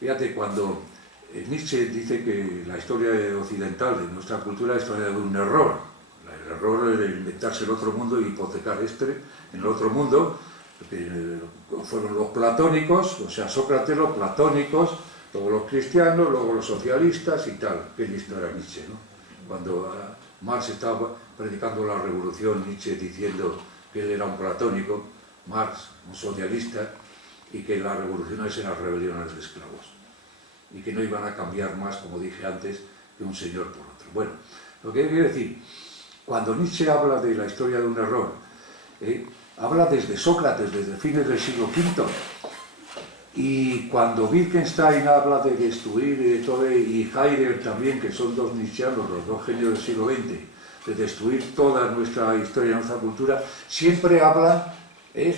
Fíjate, cuando Nietzsche dice que la historia occidental de nuestra cultura es historia de un error. El error es inventarse el otro mundo y hipotecar en el otro mundo, que fueron los platónicos, o sea, Sócrates, los platónicos, luego los cristianos, luego los socialistas y tal. Qué listo era Nietzsche, ¿no? Cuando Marx estaba predicando la revolución, Nietzsche diciendo que él era un platónico, Marx un socialista, y que las revoluciones eran rebeliones de esclavos y que no iban a cambiar más, como dije antes, que un señor por otro. Bueno, lo que quiero decir, cuando Nietzsche habla de la historia de un error, habla desde Sócrates, desde fines del siglo V, y cuando Wittgenstein habla de destruir y de todo, y Heidegger también, que son dos nietzscheanos, los dos genios del siglo XX, de destruir toda nuestra historia, nuestra cultura, siempre hablan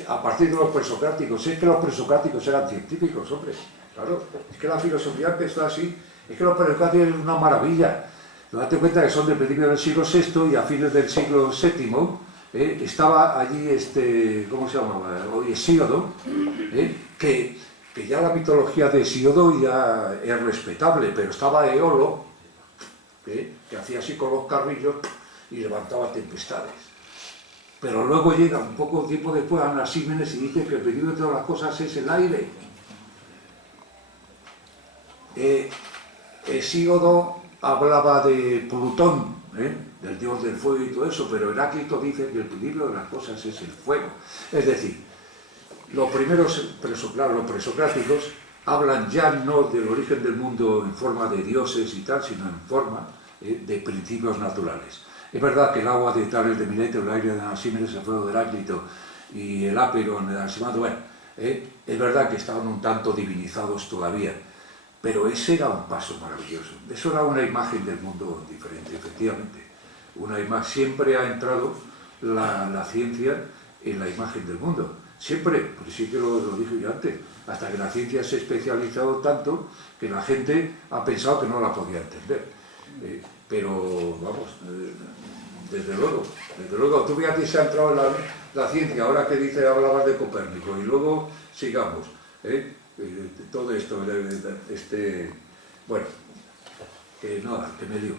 a partir de los presocráticos. Es que los presocráticos eran científicos, hombre. Claro, es que la filosofía empezó así. Es que los presocráticos es una maravilla. Date cuenta que son del principio del siglo VI y a fines del siglo VII estaba allí, ¿cómo se llamaba? Hesíodo, que ya la mitología de Hesíodo ya es respetable, pero estaba Eolo, que hacía así con los carrillos y levantaba tempestades. Pero luego llega un poco tiempo después Anaxímenes y dice que el peligro de todas las cosas es el aire. Hesíodo hablaba de Plutón, del dios del fuego y todo eso, pero Heráclito dice que el peligro de las cosas es el fuego. Es decir, los primeros los presocráticos hablan ya no del origen del mundo en forma de dioses y tal, sino en forma de principios naturales. Es verdad que el agua de Tales de Mileto, el aire de Anaxímenes, el fuego de Heráclito y el ápero de Anaximandro, bueno, es verdad que estaban un tanto divinizados todavía, pero ese era un paso maravilloso. Eso era una imagen del mundo diferente, efectivamente. Una imagen, siempre ha entrado la ciencia en la imagen del mundo. Siempre, pues sí que lo dije yo antes, hasta que la ciencia se ha especializado tanto que la gente ha pensado que no la podía entender. Pero, vamos, desde luego, tú fíjate, se ha entrado en la ciencia, ahora que dice, hablabas de Copérnico, y luego sigamos, todo esto, bueno, que nada, que me lío,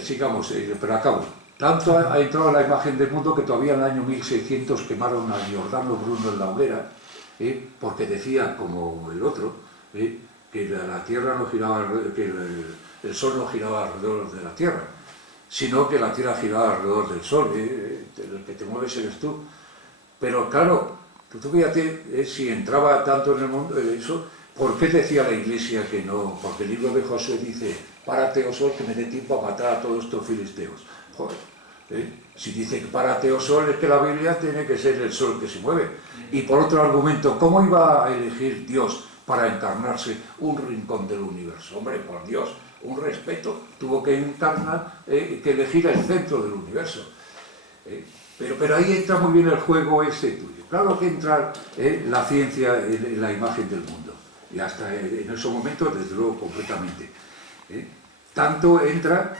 sigamos, pero acabo. Tanto ha entrado en la imagen del mundo que todavía en el año 1600 quemaron a Giordano Bruno en la hoguera, porque decía, como el otro, que la Tierra no giraba, que el Sol no giraba alrededor de la Tierra, sino que la Tierra giraba alrededor del Sol, el que te mueves eres tú. Pero claro, tú fíjate, si entraba tanto en el mundo eso, ¿por qué decía la Iglesia que no? Porque el libro de Josué dice, párate, oh Sol, que me dé tiempo a matar a todos estos filisteos. Joder, si dice que párate, oh Sol, es que la Biblia tiene que ser el Sol que se mueve. Y por otro argumento, ¿cómo iba a elegir Dios para encarnarse un rincón del universo? Hombre, por Dios, un respeto. Tuvo que encarnar, que elegir el centro del universo. Pero ahí entra muy bien el juego ese tuyo. Claro que entra la ciencia en la imagen del mundo. Y hasta en esos momentos, desde luego, completamente. Tanto entra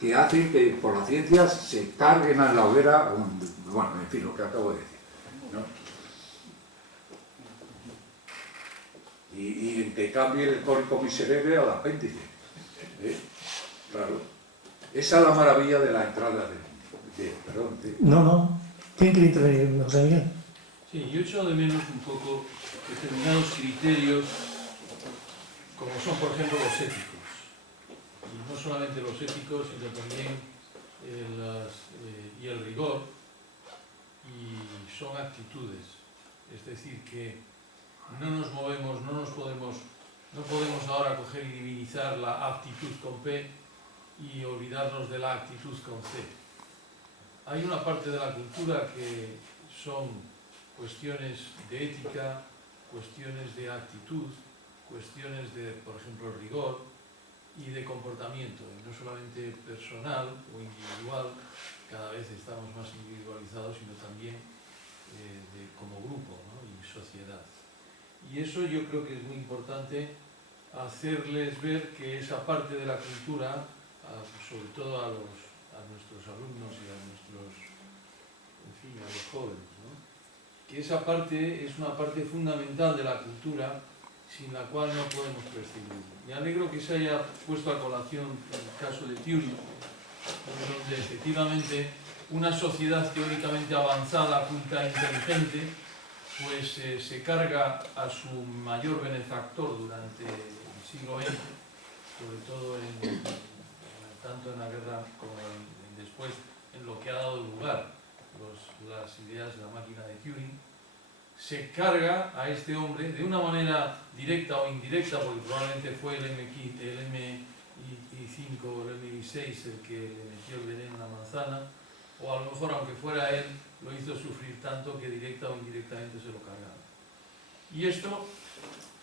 que hace que por la ciencia se carguen a la hoguera, bueno, en fin, lo que acabo de decir, ¿no? Y que cambie el cólico miserere al apéndice. Claro. Esa es la maravilla de la entrada perdón. No. ¿Quién quiere intervenir, José Miguel? Sí, yo echo de menos un poco determinados criterios, como son, por ejemplo, los éticos. Y no solamente los éticos, sino también y el rigor, y son actitudes. Es decir, que no nos movemos, no podemos ahora coger y divinizar la aptitud con P y olvidarnos de la actitud con C. Hay una parte de la cultura que son cuestiones de ética, cuestiones de actitud, cuestiones de, por ejemplo, rigor y de comportamiento, y no solamente personal o individual, cada vez estamos más individualizados, sino también como grupo, ¿no? Y sociedad. Y eso yo creo que es muy importante hacerles ver que esa parte de la cultura, sobre todo a nuestros alumnos y a los jóvenes, ¿no? Que esa parte es una parte fundamental de la cultura sin la cual no podemos prescindir. Me alegro que se haya puesto a colación el caso de Turing, donde efectivamente una sociedad teóricamente avanzada, culta, inteligente, pues se carga a su mayor benefactor durante el siglo XX, sobre todo tanto en la guerra como después en lo que ha dado lugar las ideas de la máquina de Turing. Se carga a este hombre de una manera directa o indirecta, porque probablemente fue el MI5 o el MI6 el que le metió el veneno en la manzana, o a lo mejor, aunque fuera él, lo hizo sufrir tanto que directa o indirectamente se lo cargaba. Y esto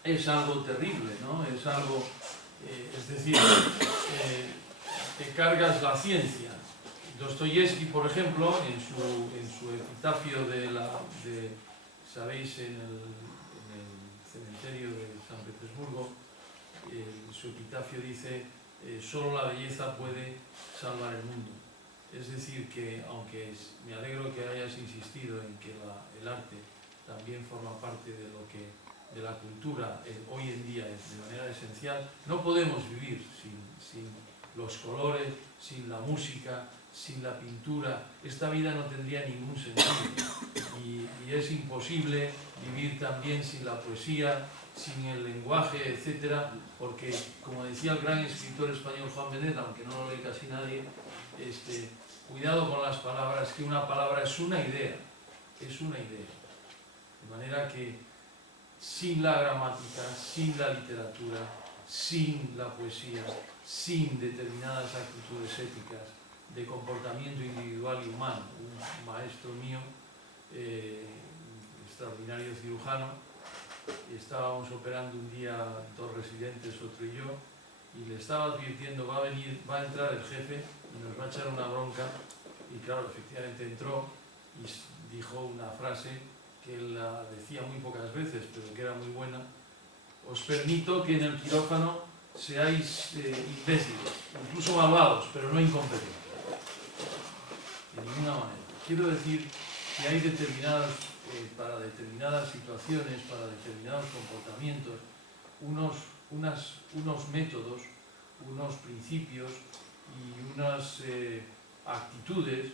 es algo terrible, ¿no? Es algo, es decir, te cargas la ciencia. Dostoyevsky, por ejemplo, en su epitafio ¿sabéis? En el cementerio de San Petersburgo, su epitafio dice: solo la belleza puede salvar el mundo. Es decir, que aunque me alegro que hayas insistido en que el arte también forma parte de la cultura hoy en día de manera esencial, no podemos vivir sin los colores, sin la música, sin la pintura. Esta vida no tendría ningún sentido, y es imposible vivir también sin la poesía, sin el lenguaje, etcétera, porque, como decía el gran escritor español Juan Benet, aunque no lo lee casi nadie, cuidado con las palabras, que una palabra es una idea, de manera que sin la gramática, sin la literatura, sin la poesía, sin determinadas actitudes éticas de comportamiento individual y humano. Un maestro mío, extraordinario cirujano, estábamos operando un día dos residentes, otro y yo, y le estaba advirtiendo: va a entrar el jefe y nos va a echar una bronca. Y claro, efectivamente entró y dijo una frase que él la decía muy pocas veces, pero que era muy buena: os permito que en el quirófano seáis imbéciles, incluso malvados, pero no incompetentes. De ninguna manera. Quiero decir que hay para determinadas situaciones, para determinados comportamientos, unos métodos, unos principios y unas actitudes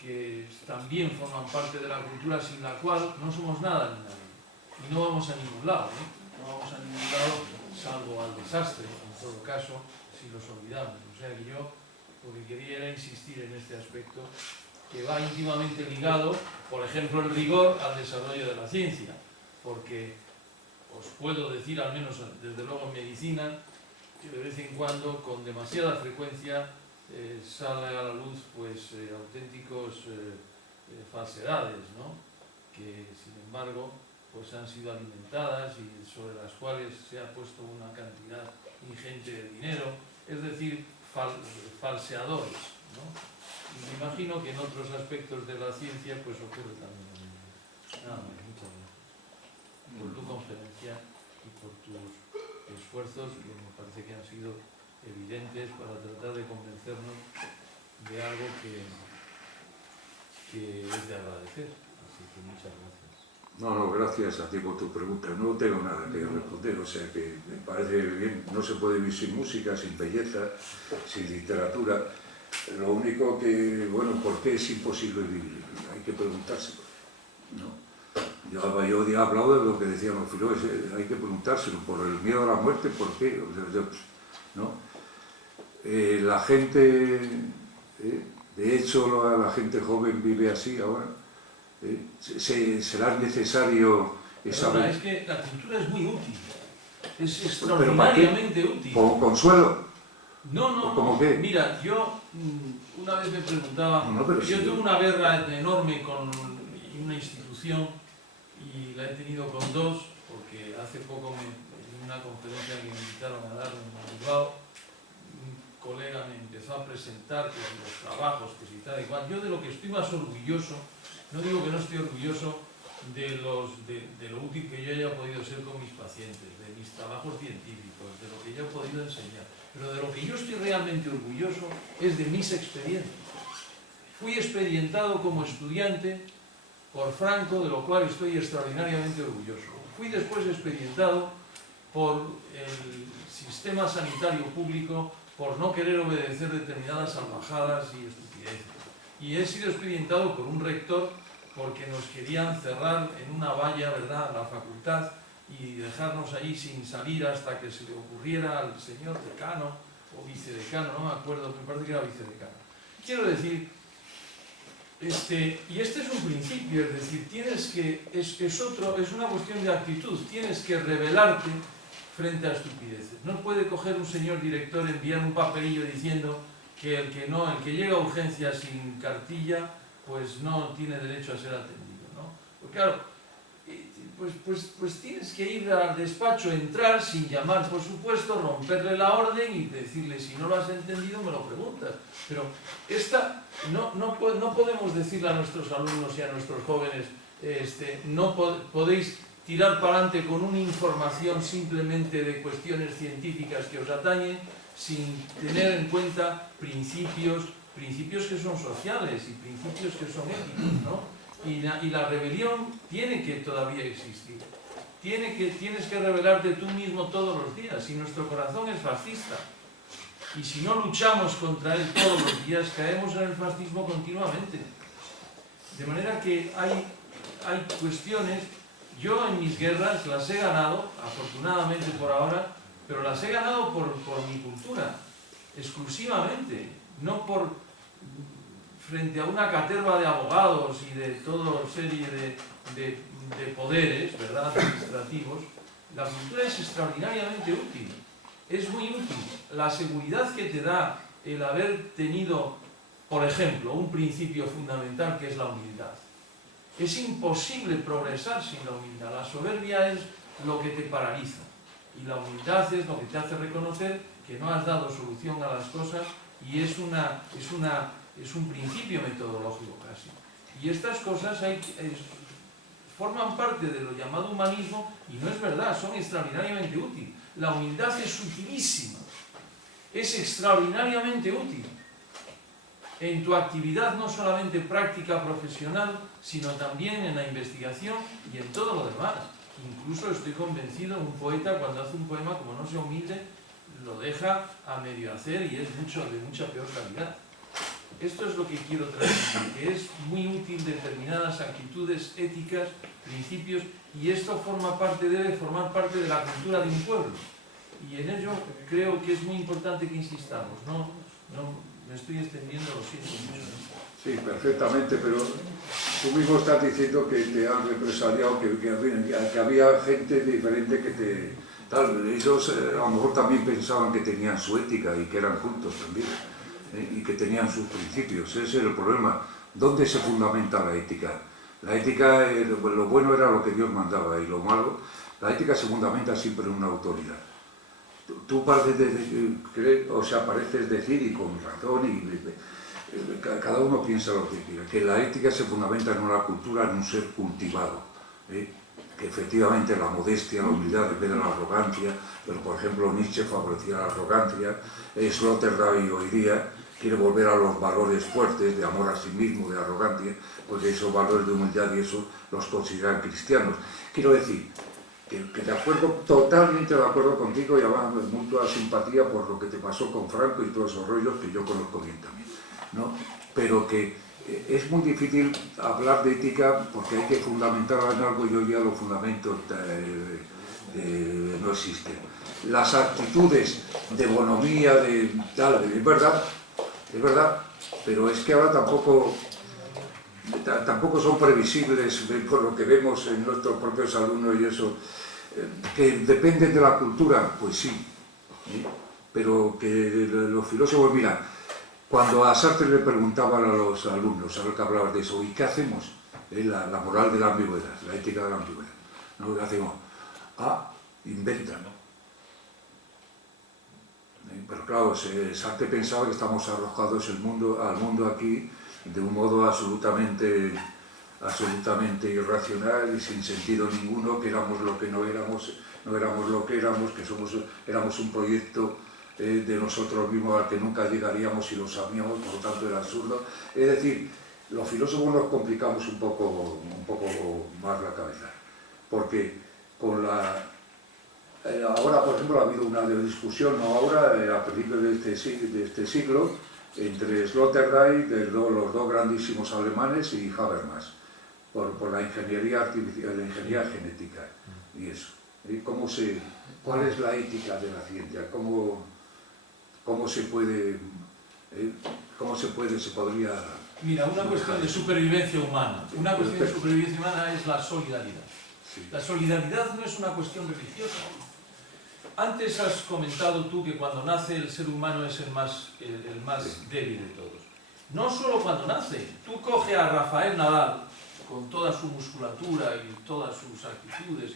que también forman parte de la cultura, sin la cual no somos nada ni nadie. Y no vamos a ningún lado, no vamos a ningún lado salvo al desastre, en todo caso, si los olvidamos. O sea que yo lo que quería era insistir en este aspecto, que va íntimamente ligado, por ejemplo, el rigor al desarrollo de la ciencia, porque os puedo decir, al menos desde luego en medicina, que de vez en cuando, con demasiada frecuencia, sale a la luz pues auténticos falsedades, ¿no? Que sin embargo pues han sido alimentadas y sobre las cuales se ha puesto una cantidad ingente de dinero, es decir, falseadores, ¿no? Y me imagino que en otros aspectos de la ciencia pues ocurre también lo mismo. Nada más, muchas gracias por tu conferencia y por tus esfuerzos, que me parece que han sido evidentes para tratar de convencernos de algo que es de agradecer. Así que muchas gracias. No, gracias a ti por tu pregunta. No tengo nada que responder, o sea que me parece bien. No se puede vivir sin música, sin belleza, sin literatura. Lo único que, bueno, ¿por qué es imposible vivir? Hay que preguntárselo, ¿no? Yo he hablado de lo que decían los filósofos, hay que preguntárselo, por el miedo a la muerte, ¿por qué? ¿No? La gente, de hecho la gente joven vive así ahora. ¿Será necesario saber? Es que la cultura es muy útil, es extraordinariamente útil. ¿Como consuelo? No, ¿Cómo qué? Mira, yo una vez me preguntaba, yo tuve una guerra enorme con una institución y la he tenido con dos, porque hace poco en una conferencia que me invitaron a dar en Bilbao, un colega me empezó a presentar que si los trabajos, que si tal y cual. Yo de lo que estoy más orgulloso, no digo que no estoy orgulloso de lo útil que yo haya podido ser con mis pacientes, de mis trabajos científicos, de lo que yo he podido enseñar, pero de lo que yo estoy realmente orgulloso es de mis experiencias. Fui expedientado como estudiante por Franco, de lo cual estoy extraordinariamente orgulloso. Fui después expedientado por el sistema sanitario público, por no querer obedecer determinadas salvajadas y estupideces. Y he sido expedientado por un rector porque nos querían cerrar en una valla, ¿verdad?, la facultad y dejarnos allí sin salir hasta que se le ocurriera al señor decano o vicedecano, no me acuerdo, me parece que era vicedecano. Quiero decir, y este es un principio, es decir, tienes que, es una cuestión de actitud, tienes que rebelarte frente a estupideces. No puede coger un señor director, enviar un papelillo diciendo que el que llega a urgencias sin cartilla, pues no tiene derecho a ser atendido, ¿no? Porque claro, pues tienes que ir al despacho, entrar sin llamar, por supuesto, romperle la orden y decirle, si no lo has entendido me lo preguntas. Pero no podemos decirle a nuestros alumnos y a nuestros jóvenes, no podéis tirar para adelante con una información simplemente de cuestiones científicas que os atañen, sin tener en cuenta principios que son sociales y principios que son éticos, ¿no? Y la rebelión tiene que todavía existir. Tienes que rebelarte tú mismo todos los días. Si nuestro corazón es fascista y si no luchamos contra él todos los días, caemos en el fascismo continuamente. De manera que hay cuestiones. Yo en mis guerras las he ganado, afortunadamente por ahora, pero las he ganado por mi cultura, exclusivamente, no frente a una caterva de abogados y de toda serie de poderes, ¿verdad?, administrativos. La cultura es extraordinariamente útil, es muy útil. La seguridad que te da el haber tenido, por ejemplo, un principio fundamental que es la humildad. Es imposible progresar sin la humildad. La soberbia es lo que te paraliza y la humildad es lo que te hace reconocer que no has dado solución a las cosas y es un principio metodológico casi. Y estas cosas forman parte de lo llamado humanismo y no es verdad, son extraordinariamente útiles. La humildad es utilísima, es extraordinariamente útil en tu actividad no solamente práctica profesional, sino también en la investigación y en todo lo demás. Incluso estoy convencido, un poeta cuando hace un poema, como no sea humilde, lo deja a medio hacer y es de mucha peor calidad. Esto es lo que quiero transmitir, que es muy útil determinadas actitudes éticas, principios, y esto debe formar parte de la cultura de un pueblo. Y en ello creo que es muy importante que insistamos. No me estoy extendiendo, lo siento mucho. Sí, perfectamente, pero tú mismo estás diciendo que te han represaliado, que había gente diferente que te... ellos a lo mejor también pensaban que tenían su ética y que eran cultos también, y que tenían sus principios. Ese es el problema. ¿Dónde se fundamenta la ética? La ética, lo bueno era lo que Dios mandaba y lo malo, la ética se fundamenta siempre en una autoridad. Tú pareces decir, y con razón, y cada uno piensa lo que quiera, que la ética se fundamenta en una cultura, en un ser cultivado, que efectivamente la modestia, la humildad en vez de la arrogancia, pero por ejemplo Nietzsche favorecía la arrogancia, Sloterdijk hoy día quiere volver a los valores fuertes, de amor a sí mismo, de arrogancia, porque esos valores de humildad y eso los consideran cristianos. Quiero decir, que de acuerdo, totalmente de acuerdo contigo y además mucha simpatía por lo que te pasó con Franco y todos esos rollos que yo conozco bien también, ¿no? Pero que es muy difícil hablar de ética porque hay que fundamentarla en algo y hoy día los fundamentos no existen. Las actitudes de bonomía, es verdad, pero es que ahora tampoco son previsibles por lo que vemos en nuestros propios alumnos y eso, que dependen de la cultura, pues sí, pero que los filósofos, mira, cuando a Sartre le preguntaban a los alumnos, a los que hablaban de eso, ¿y qué hacemos? La moral de la ambigüedad, la ética de la ambigüedad, ¿no? ¿Qué hacemos? Inventan, ¿no? Pero claro, Sartre pensaba que estamos arrojados al mundo aquí de un modo absolutamente irracional y sin sentido ninguno, que éramos lo que no éramos lo que éramos, que éramos un proyecto de nosotros mismos al que nunca llegaríamos si lo sabíamos, por lo tanto era absurdo. Es decir, los filósofos nos complicamos un poco más la cabeza, porque con la ahora, por ejemplo, ha habido una discusión, no ahora, a principios de este siglo, entre Sloterdijk, los dos grandísimos alemanes, y Habermas, por la ingeniería artificial, la ingeniería genética y eso. ¿Cuál es la ética de la ciencia? ¿Cómo se podría... Mira, una cuestión de supervivencia humana. Una cuestión de supervivencia humana es la solidaridad. Sí. La solidaridad no es una cuestión religiosa. Antes has comentado tú que cuando nace el ser humano es el más débil de todos. No solo cuando nace. Tú coges a Rafael Nadal con toda su musculatura y todas sus actitudes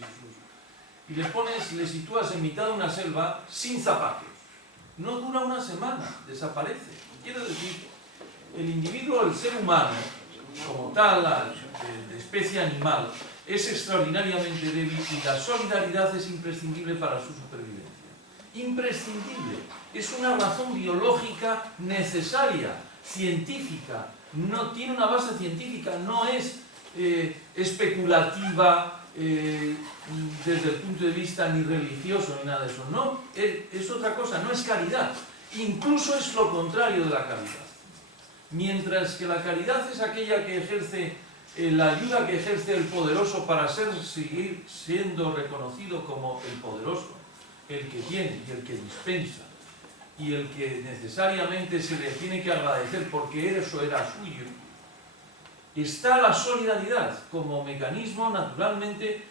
y le sitúas en mitad de una selva sin zapatos. No dura una semana, desaparece. Quiero decir, el individuo, el ser humano, como tal, de especie animal, es extraordinariamente débil y la solidaridad es imprescindible para su supervivencia. Imprescindible. Es una razón biológica necesaria, científica. No tiene una base científica, no es especulativa desde el punto de vista ni religioso ni nada de eso. No, es otra cosa, no es caridad. Incluso es lo contrario de la caridad. Mientras que la caridad es aquella que ejerce, la ayuda que ejerce el poderoso para seguir siendo reconocido como el poderoso, el que tiene y el que dispensa, y el que necesariamente se le tiene que agradecer porque eso era suyo, está la solidaridad como mecanismo naturalmente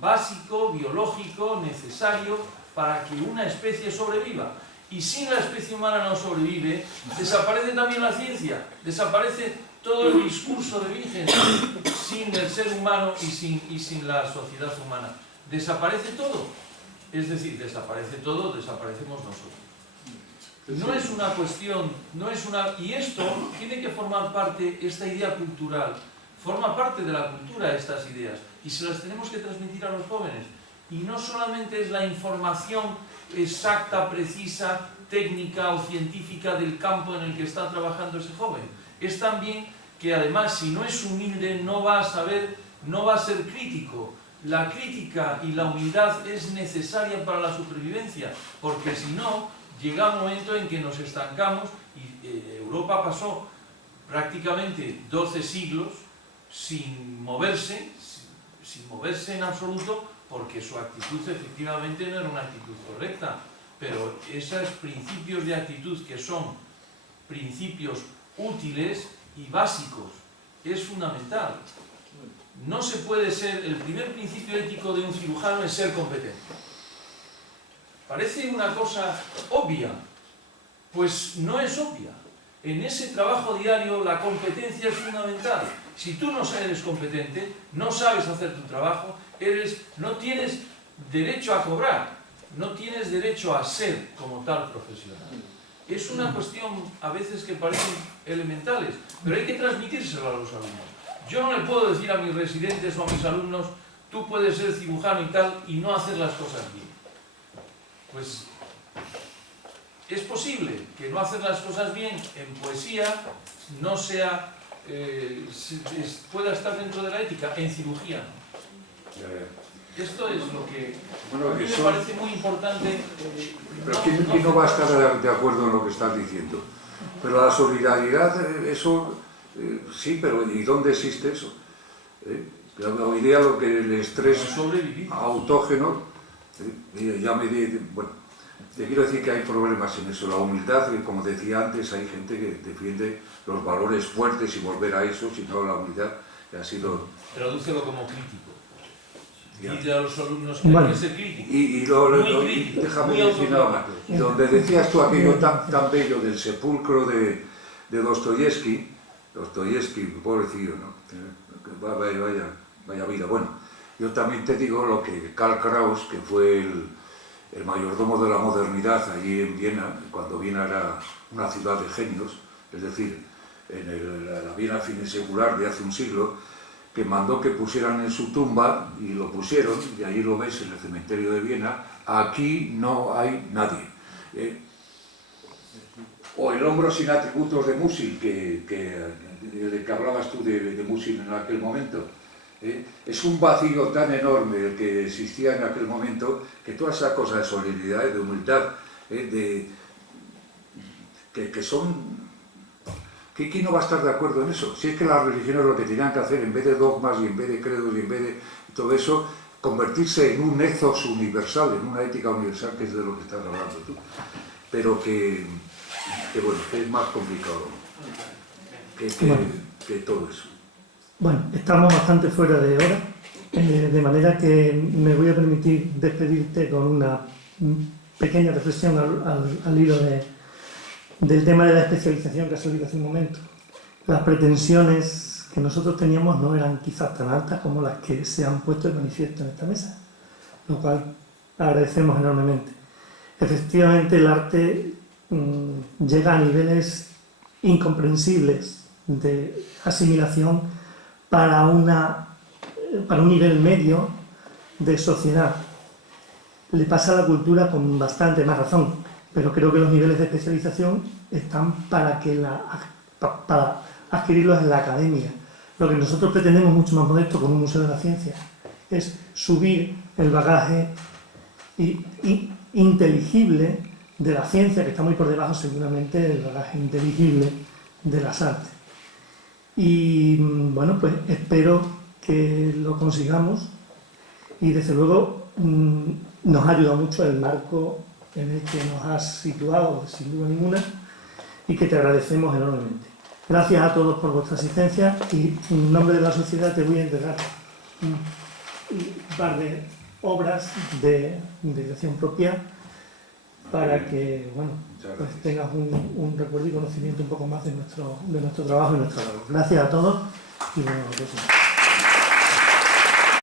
básico, biológico, necesario para que una especie sobreviva. Y sin la especie humana no sobrevive, desaparece también la ciencia, desaparece todo el discurso de Wittgenstein, sin el ser humano y sin la sociedad humana. Desaparece todo. Es decir, desaparece todo, desaparecemos nosotros. No es una cuestión, y esto tiene que formar parte, esta idea cultural, forma parte de la cultura estas ideas, y se las tenemos que transmitir a los jóvenes. Y no solamente es la información exacta, precisa, técnica o científica del campo en el que está trabajando ese joven. Es también que además, si no es humilde, no va a ser crítico. La crítica y la humildad es necesaria para la supervivencia, porque si no, llega un momento en que nos estancamos y Europa pasó prácticamente 12 siglos sin moverse en absoluto, porque su actitud efectivamente no era una actitud correcta, pero esos principios de actitud que son principios útiles y básicos es fundamental. No se puede ser, el primer principio ético de un cirujano es ser competente. Parece una cosa obvia, pues no es obvia. En ese trabajo diario la competencia es fundamental. Si tú no eres competente, no sabes hacer tu trabajo, no tienes derecho a cobrar, no tienes derecho a ser como tal profesional. Es una cuestión a veces que parecen elementales, pero hay que transmitírselo a los alumnos. Yo no le puedo decir a mis residentes o a mis alumnos, tú puedes ser cirujano y tal, y no hacer las cosas bien. Pues es posible que no hacer las cosas bien en poesía no sea, pueda estar dentro de la ética, en cirugía no. Esto es lo que a mí me parece muy importante. Pero ¿quién no va a estar de acuerdo en lo que estás diciendo? Pero la solidaridad, eso, sí, pero ¿y dónde existe eso? Hoy día lo que el estrés autógeno, bueno, te quiero decir que hay problemas en eso. La humildad, como decía antes, hay gente que defiende los valores fuertes y volver a eso, si no la humildad que ha sido... Tradúcelo como crítico. Dile a los alumnos que hay que ser crítico. Y déjame decir nada más. Donde decías tú aquello tan bello del sepulcro de Dostoyevsky, pobrecillo, ¿no? Vaya vida. Bueno, yo también te digo lo que Karl Kraus, que fue el mayordomo de la modernidad allí en Viena, cuando Viena era una ciudad de genios, es decir, en la Viena finisecular de hace un siglo, que mandó que pusieran en su tumba, y lo pusieron, y allí lo ves en el cementerio de Viena, aquí no hay nadie. O el hombro sin atributos de Musil, que hablabas tú de Musil en aquel momento, Es un vacío tan enorme el que existía en aquel momento, que toda esa cosa de solidaridad, de humildad, que son... ¿Quién no va a estar de acuerdo en eso? Si es que las religiones lo que tenían que hacer, en vez de dogmas y en vez de credos y en vez de todo eso, convertirse en un ethos universal, en una ética universal, que es de lo que estás hablando tú. Pero que bueno, que es más complicado que todo eso. Bueno, estamos bastante fuera de hora, de manera que me voy a permitir despedirte con una pequeña reflexión al hilo del tema de la especialización que has salido hace un momento. Las pretensiones que nosotros teníamos no eran quizás tan altas como las que se han puesto de manifiesto en esta mesa, lo cual agradecemos enormemente. Efectivamente, el arte llega a niveles incomprensibles de asimilación para un nivel medio de sociedad. Le pasa a la cultura con bastante más razón, pero creo que los niveles de especialización están para adquirirlos en la academia. Lo que nosotros pretendemos, mucho más modesto, con un museo de la ciencia, es subir el bagaje inteligible de la ciencia, que está muy por debajo seguramente del bagaje inteligible de las artes. Y bueno, pues espero que lo consigamos, y desde luego nos ha ayudado mucho el marco en el que nos has situado, sin duda ninguna, y que te agradecemos enormemente. Gracias a todos por vuestra asistencia, y en nombre de la sociedad te voy a entregar un par de obras de dirección propia para que, bueno, pues tengas un recuerdo y conocimiento un poco más de nuestro trabajo y nuestra labor. Gracias a todos y nos vemos.